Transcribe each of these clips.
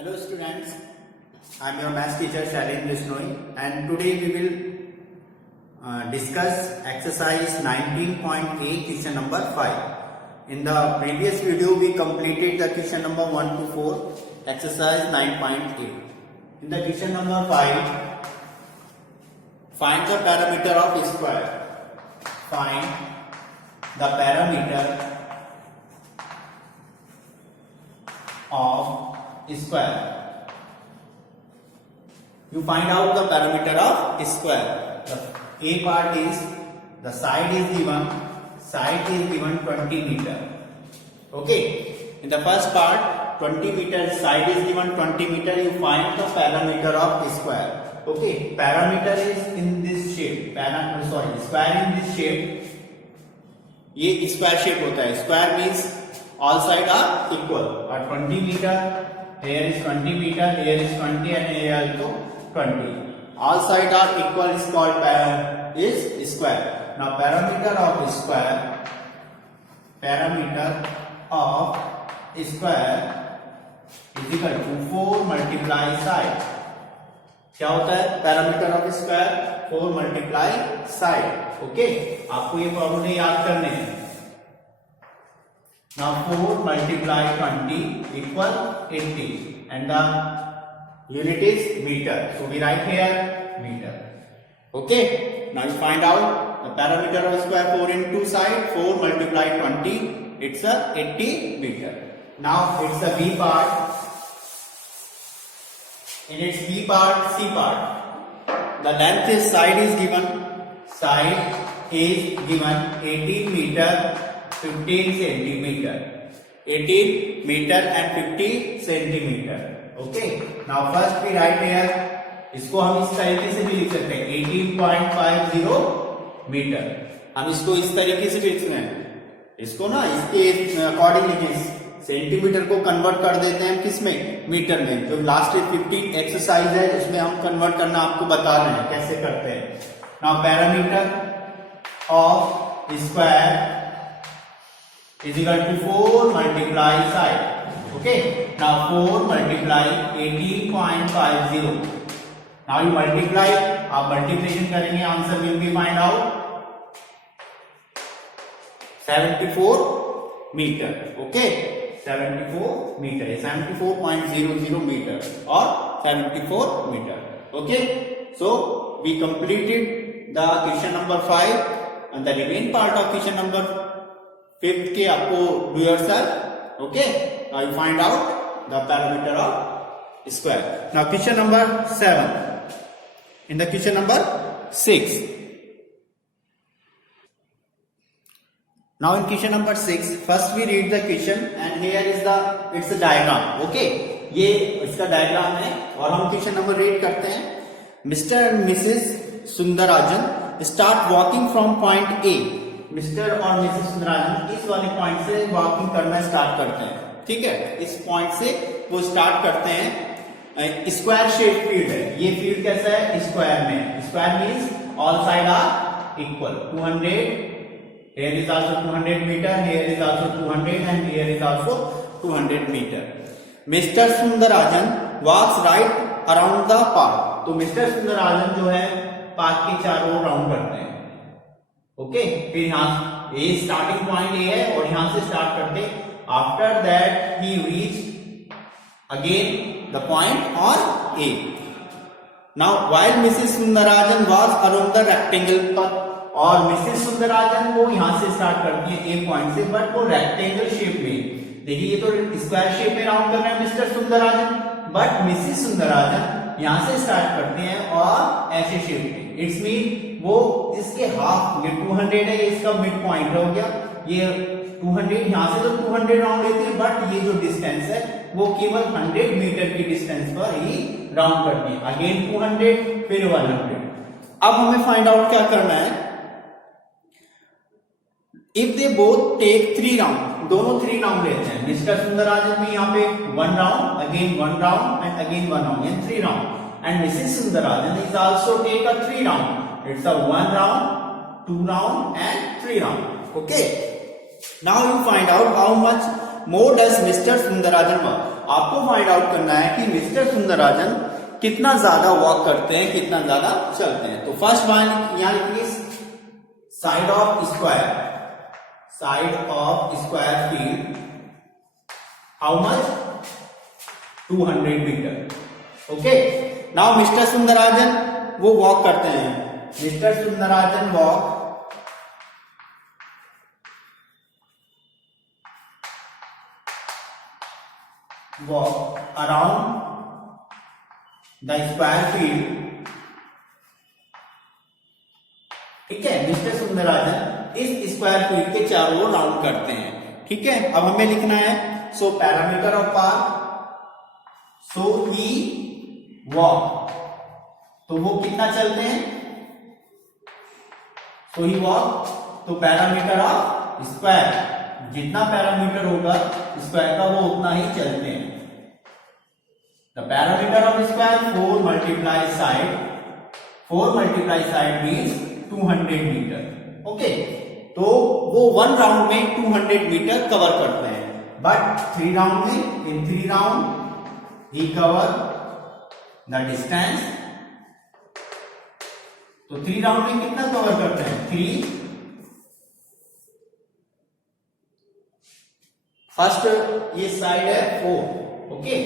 Hello students, I am your maths teacher Shailendra Bishnoi and today we will discuss exercise 19.8 question number 5. In the previous video we completed the question number 1 to 4, exercise 9.8. In the question number 5, find the parameter of square. Find the parameter of square. You find out the parameter of square. The A part is the side is given 20 meter. Okay. In the first part 20 meter, side is given 20 meter. You find the parameter of square. Okay. Parameter is in this shape. Square in this shape. ये square shape होता है. Square means all side are equal. Or 20 meter. Here is 20 meter, here is 20 and here also 20. All sides are equal is called is square. Now parameter of square is equal to 4 multiply side. क्या होता है parameter of square? 4 multiply side. Okay? आपको ये फॉर्मूले याद करने हैं. Now 4 multiply 20 equal 80 and the unit is meter. So we write here meter. Okay. Now you find out the parameter of square 4 in two side. 4 multiply 20. It's a 80 meter. Now it's the B part. In its B part, C part. The length is side is given. Side is given 18 meter. 15 centimeter, 18 meter and 50 centimeter. Okay. Now first we write here. इसको हम इस तरीके से भी लिख सकते हैं 18.50 metre. हम इसको इस तरीके से भी लिख सकते हैं. इसको ना इसके अकॉर्डिंग लिखें. सेंटीमीटर को कन्वर्ट कर देते हैं किस में? मीटर में. जो लास्ट 50 एक्सरसाइज है उसमें हम कन्वर्ट करना आपको बता रहे हैं कैसे करते हैं. Now parameter of square is equal to 4 multiply side. Okay. Now 4 multiply 18.50. Now you multiply. आप multiplication करेंगे, answer will be find out 74 meter. Okay. 74 meter. 74.00 meter or 74 meter. Okay. So we completed the question number 5 and the remaining part of question number 5th के आपको do yourself. Okay. Now you find out the parameter of square. Now question number 7. In the question number 6. Now in question number 6, first we read the question and here is it's a diagram. Okay. ये इसका diagram है और हम question number read करते हैं. Mr. and Mrs. Sundarajan start walking from point A. Mister और Mrs Sundararajan इस वाले पॉइंट से वॉकिंग करना स्टार्ट करते हैं. ठीक है. इस पॉइंट से वो स्टार्ट करते हैं. स्क्वायर शेप फील्ड है. ये फील्ड कैसा है? स्क्वायर में. Square means all side are equal. 200 here is also 200 meter, here is also 200 and here is also 200 meter. Mr. Sundarajan walks right around the park. तो Mr Sundararajan जो है park के चारों ओर राउंड करते हैं. ओके. फिर यहां ए स्टार्टिंग पॉइंट ए है और यहां से स्टार्ट करते. After that he reach again the point on A. Now while Mrs Sundarajan was around the rectangle पर. और मिसेस सुंदराजन वो यहां से स्टार्ट करती है ए पॉइंट से बट वो रेक्टेंगल शेप में. देखिए ये तो स्क्वायर शेप में राउंड कर रहे हैं Mr Sundararajan but Mrs Sundararajan यहां से स्टार्ट करते हैं और ऐसे शेप में. इट्स मीन वो इसके हाफ, ये 200 है, ये इसका मिड पॉइंट हो गया. ये 200 यहां से तो 200 राउंड लेते हैं बट ये जो डिस्टेंस है वो केवल 100 मीटर की डिस्टेंस पर ही राउंड करते हैं. अगेन 200 फिर 100. अब हमें फाइंड आउट क्या करना है. If they both take 3 round, दोनों 3 राउंड लेते हैं. मिस्टर सुंदराजन में यहाँ पे 1 round, again 1 round and again 1 round, यानी 3 round. And Mrs Sundarajan is also take a 3 round. It's a 1 round, 2 round and 3 round. Okay. Now you find out how much more does Mr Sundarajan walk, आपको find out करना है कि mister Sundararajan कितना ज्यादा walk करते हैं, कितना ज्यादा चलते हैं। तो फर्स्ट वन यहां लिखिए side of square field how much 200 metre. Okay, now Mr Sundarajan वो वॉक करते हैं, Mr Sundarajan walk around the square field. ठीक है, मिस्टर सुंदराजन इस स्क्वायर फील्ड के चारों ओर राउंड करते हैं। ठीक है, अब हमें लिखना है so parameter of park, so he walk, तो वो कितना चलते हैं, सो ही वॉक, तो पैरामीटर ऑफ स्क्वायर, जितना पैरामीटर होगा स्क्वायर का वो उतना ही चलते हैं। The parameter of square 4 multiply side means 200 metre. Okay, तो वो 1 राउंड में 200 मीटर कवर करते हैं, बट 3 राउंड में, इन 3 round he cover the distance. तो 3 राउंड में कितना कवर करते हैं, 3, फर्स्ट ये साइड है 4, okay,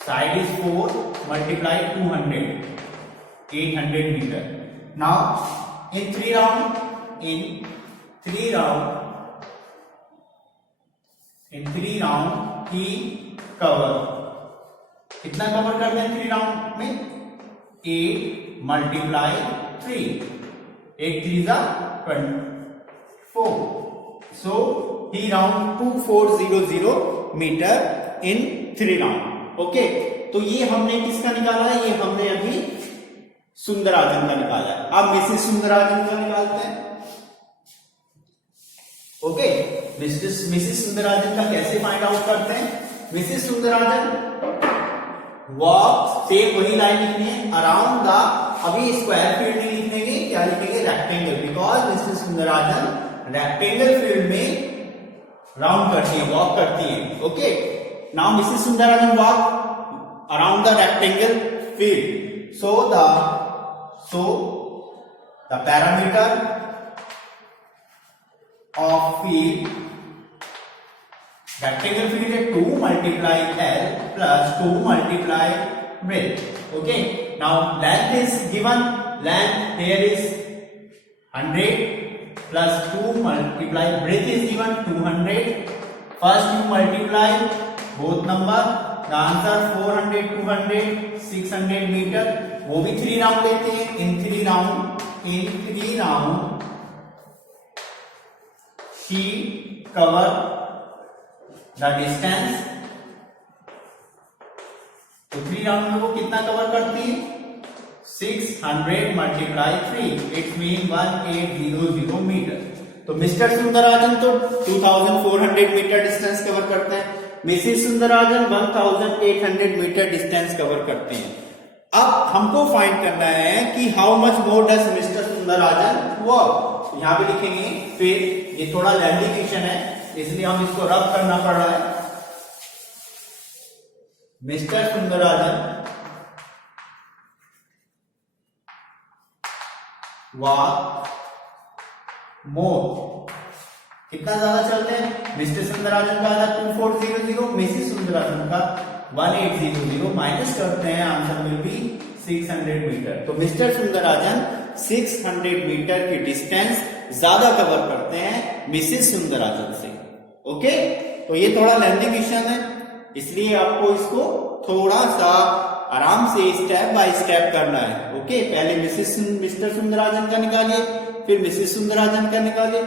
side is 4 multiply 200, 800 metre. Now in 3 round he cover, कितना कवर करते हैं 3 राउंड में, 8 मल्टीप्लाई 3, 8 3 जा 24, so he round 2400 metre in 3 round. Okay, तो ये हमने किसका निकाला है, ये हमने अभी सुंदराजन का निकाला है। अब मिसेस सुंदराजन का निकालते हैं। ओके, मिसेस सुंदराजन का कैसे फाइंड आउट करते हैं, मिसेस सुंदराजन वॉक, सेम वही लाइन लिखनी है अराउंड द, अभी स्क्वायर फील्ड नहीं लिखेंगे, क्या लिखेंगे, rectangle, because Mrs Sundarajan rectangle field में राउंड करती है, वॉक करती है। Okay, now Mrs Sundarajan walk around the rectangle field, so the parameter of field, rectangle field है 2 multiply L plus 2 multiply breadth. Okay, now length is given, length here is 100 plus 2 multiply breadth is given 200. First you multiply both number, the answer 400 200 600 meter। वो भी 3 round लेते हैं, in 3 round she cover the distance। तो 3 round में वो कितना cover करती है, 600 मल्टीप्लाई 3, इट मीन 1800 मीटर। तो मिस्टर सुंदराजन तो 2400 मीटर डिस्टेंस कवर करते हैं, Mrs Sundarajan 1800 metre distance cover करते हैं। अब हमको फाइंड करना है कि how much more does Mr Sundarajan walk, यहां पे लिखेंगे। फिर ये थोड़ा लेंथी क्वेश्चन है, इसलिए हम इसको रब करना पड़ रहा है। मिस्टर सुंदराजन वॉक मोर, कितना ज्यादा चलते हैं, मिस्टर सुंदराजन का 2400, मिसेस सुंदराजन का 1800, माइनस करते हैं, आंसर विल बी 600 मीटर। तो मिस्टर सुंदराजन 600 मीटर की डिस्टेंस ज्यादा कवर करते हैं मिसेस सुंदराजन से। ओके, तो ये थोड़ा लेंथी क्वेश्चन है, इसलिए आपको इसको थोड़ा सा आराम से स्टेप बाय स्टेप करना है। ओके, पहले मिस्टर सुंदराजन का निकालिए, फिर मिसेस सुंदराजन का निकालिए।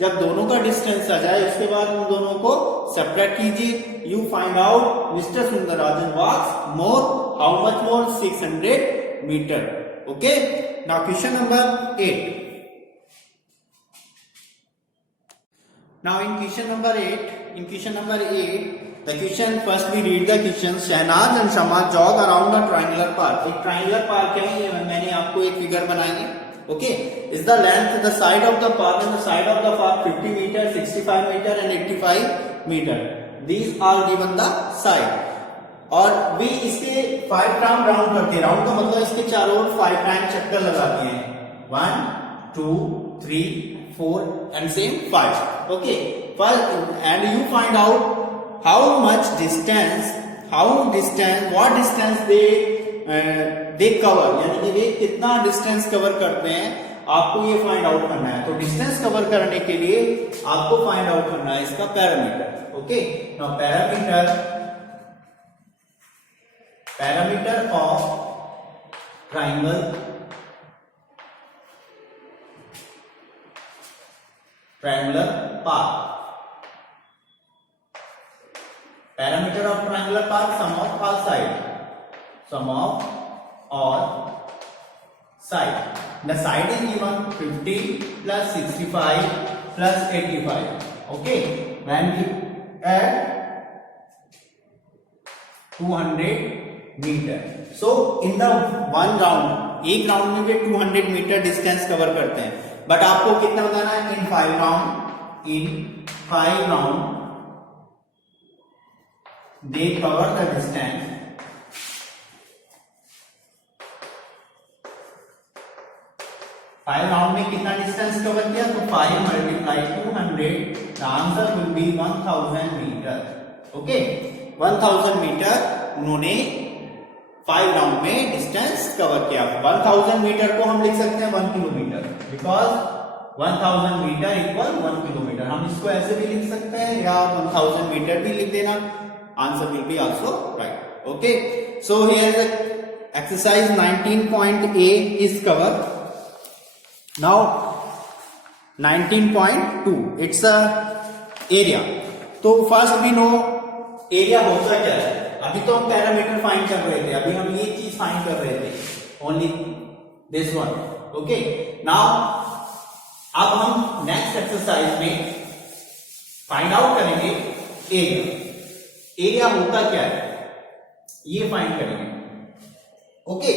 जब दोनों का डिस्टेंस आ जाए उसके बाद उन दोनों को सेपरेट कीजिए। You find out Mr Sundarajan walks more, how much more, 600 metre. Okay, now question number 8। Now in question number 8, the question first we read the question. Shehnaz and Shama jog around a triangular park। एक triangular park है, ये मैंने आपको एक figure बनाई है। Okay, is the length, the side of the park, and the side of the park 50 meter, 65 meter and 85 meter. These are given the side. और भी इसके 5 टाइम राउंड करते हैं. राउंड का मतलब इसके चारों ओर 5 टाइम चक्कर लगाते हैं. 1 2 3 4 and same 5. Okay, and you find out how much distance, what distance they cover, यानी कि वे कितना डिस्टेंस कवर करते हैं, आपको ये फाइंड आउट करना है. तो डिस्टेंस कवर करने के लिए आपको फाइंड आउट करना है इसका parameter. Okay, now parameter of triangle path. Parameter of triangular path, sum of all side. The side is given 50 plus 65 plus 85. Okay, when we add 200 meter. So in the one round, एक round में वे 200 metre distance cover करते हैं. But आपको कितना बताना है? इन 5 round they cover the distance 5 round में कितना डिस्टेंस कवर किया? तो 5 multiply 200, the answer will be 1000 meter. Okay, 1000 metre उन्होंने 5 राउंड में डिस्टेंस कवर किया. 1000 मीटर को हम लिख सकते हैं 1 kilometre, because 1000 metre equal 1 kilometre. हम इसको ऐसे भी लिख सकते हैं या 1000 मीटर भी लिख देना. Answer will be also right. Okay, so here the exercise 19.A is covered. Now 19.2, it's a area. तो first we know area होता क्या है. अभी तो हम पैरामीटर फाइंड कर रहे थे, अभी हम ये चीज फाइंड कर रहे थे, only this one. Okay, now अब हम नेक्स्ट एक्सरसाइज में फाइंड आउट करेंगे एरिया. एरिया होता क्या है ये फाइंड करेंगे. ओके,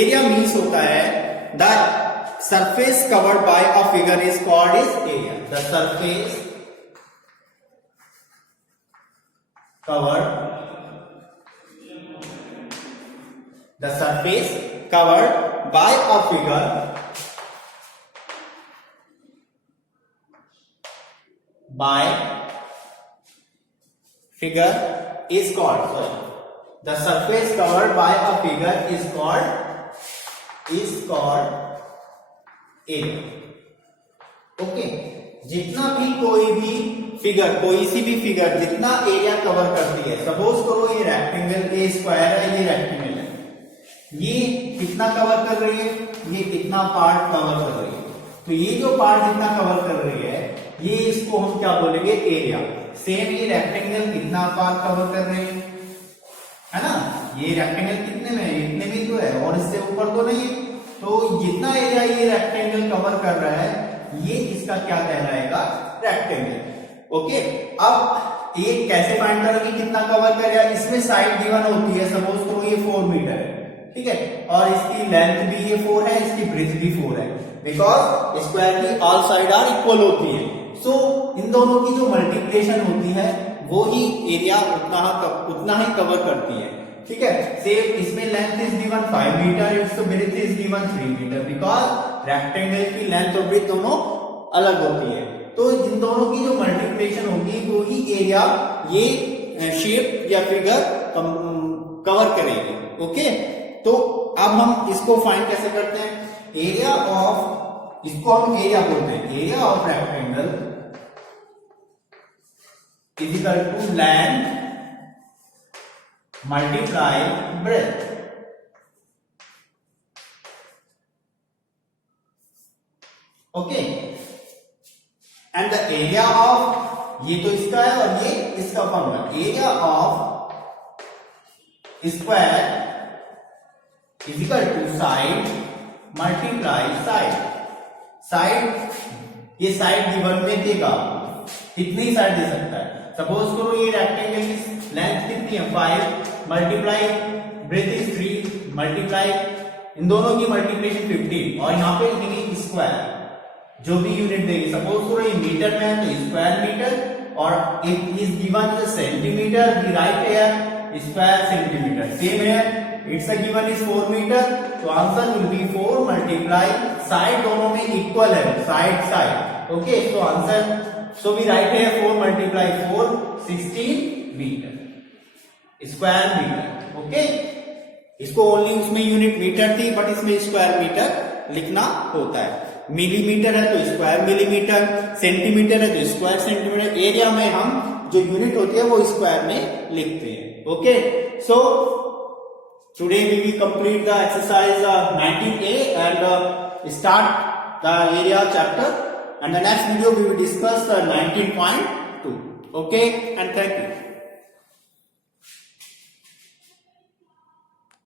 एरिया मीन्स होता है the surface covered by a figure is called is area. The surface covered by a figure is called, the surface covered by a figure is called area. Okay, जितना भी कोई सी भी figure जितना area cover करती है, suppose करो ये rectangle, ये स्क्वायर है, ये रेक्टेंगल है, ये कितना कवर कर रही है? ये इतना पार्ट कवर कर रही है. तो ये जो पार्ट जितना कवर कर रही है, ये इसको हम क्या बोलेंगे? एरिया. सेम ये रेक्टेंगल कितना पार्ट कवर कर रहे हैं, है ना? ये रेक्टेंगल कितने में है? इतने में तो है, और इससे ऊपर तो नहीं है. तो जितना एरिया ये रेक्टेंगल कवर कर रहा है, ये इसका क्या कहलाएगा? रेक्टेंगल. ओके, अब ये कैसे फाइंड करोगे कितना कवर कर रहा है? इसमें साइड गिवन होती है, सपोज करो ये 4 मीटर है, ठीक है, और इसकी लेंथ भी ये 4 है, इसकी ब्रेथ भी 4 है, बिकॉज स्क्वायर की ऑल साइड आर इक्वल होती है. सो इन दोनों की जो मल्टीप्लिकेशन होती है वो ही एरिया उतना ही कवर करती है. ठीक है, सेम इसमें length is given 5 metre, its breadth is given 3 metre, because rectangle की लेंथ और ब्रेथ दोनों अलग होती है. तो इन दोनों की जो मल्टीप्लिकेशन होगी वो ही एरिया ये शेप या फिगर कवर करेगी. ओके, तो अब हम इसको फाइंड कैसे करते हैं? एरिया ऑफ, इसको हम एरिया बोलते हैं, area of rectangle is equal to length multiply breadth. Okay, and the area of, ये तो इसका है और ये इसका formula, area of square is equal to side multiply side. Side, ये साइड गिवन में देगा, कितनी साइड दे सकता है? सपोज करो ये रेक्टेंगल की लेंथ कितनी है? 5 multiply breath is 3 multiply in दोनों की मल्टीप्लिकेशन 15 और यहाँ पे लिखेंगे स्क्वायर, जो भी यूनिट देगी, सपोज करो ये मीटर में है तो स्क्वायर मीटर, और if is given is centimetre, we write here square centimetre. Same है, इट्स गिवन इज 4 मीटर, तो answer will be 4 multiply, side दोनों में इक्वल है, साइड साइड, ओके, तो answer, so we write here 4 multiply 4 16 metre, square metre, okay. इसको only उसमें unit metre थी, but इसमें स्क्वायर मीटर लिखना होता है। मिलीमीटर है तो स्क्वायर मिलीमीटर, सेंटीमीटर है तो स्क्वायर सेंटीमीटर, एरिया में हम जो यूनिट होती है वो स्क्वायर में लिखते हैं, okay. So today we will complete the exercise 19A and start the area chapter, and the next video we will discuss the 19.2, okay, and thank you.